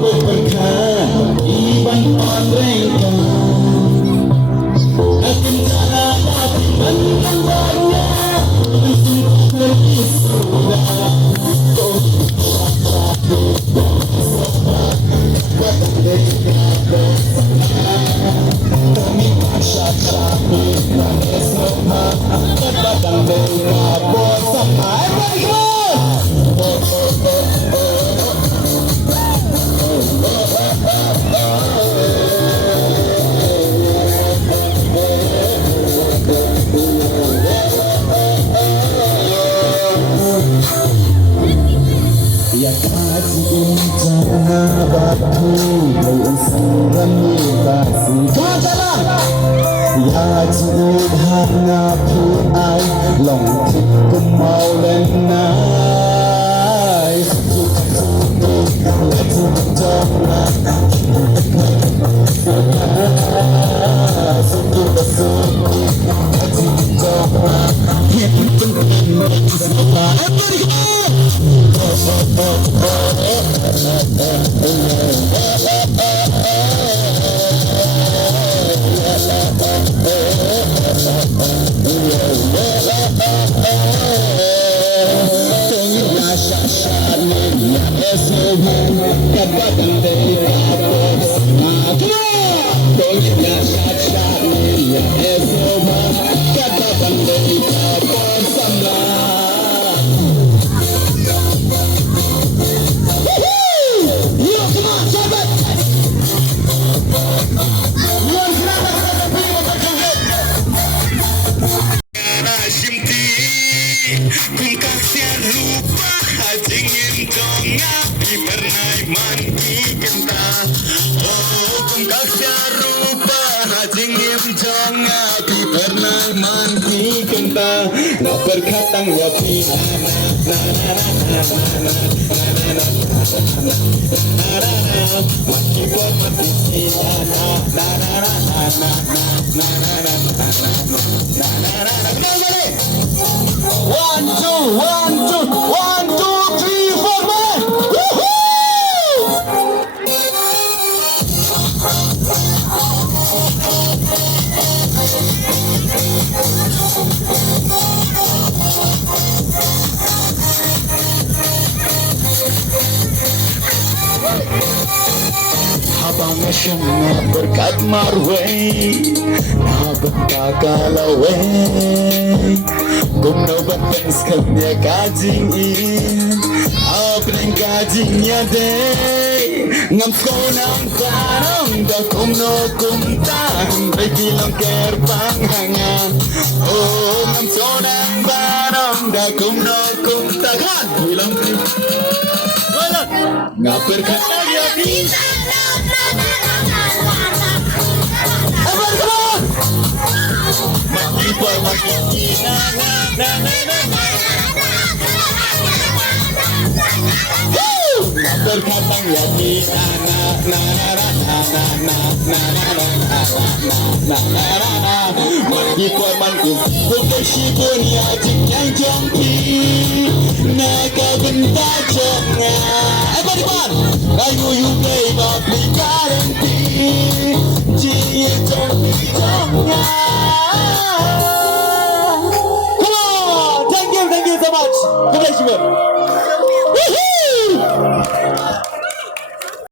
berkah iban mereka akan jalan hati menambahnya ya kasih jangan batu berusaha kasih jalan ya cukup hanya pun ai lòng thích cũng mau lên nai Kung kasih lupa ingin jonga di pernah mandi kenta. Oh, kung kasih lupa ingin jonga di pernah mandi kenta. Na berkatang ya pina na mati buat mati sila One, two, three, four, man! Woohoo! Habang nasyang berkat marway Nabagkakalaway Kung nabatang kanya kajing in Apring kajing niya day Ngam ko ng parang Dakum no kumtang Ay bilang kerbang hanga Oh, ngam ko ng parang Dakum no kumtang Bilang wala Nga berkata niya bisa Abar ka ba? Makipay makikina Berkatang yaki Makipay makikina Pagkasipon yating yang jongki Nakabenta jongga Everyone! Kayu yugay mapikaranti Jiye jongki jongga Come on! Thank you so much! Congratulations! Woohoo!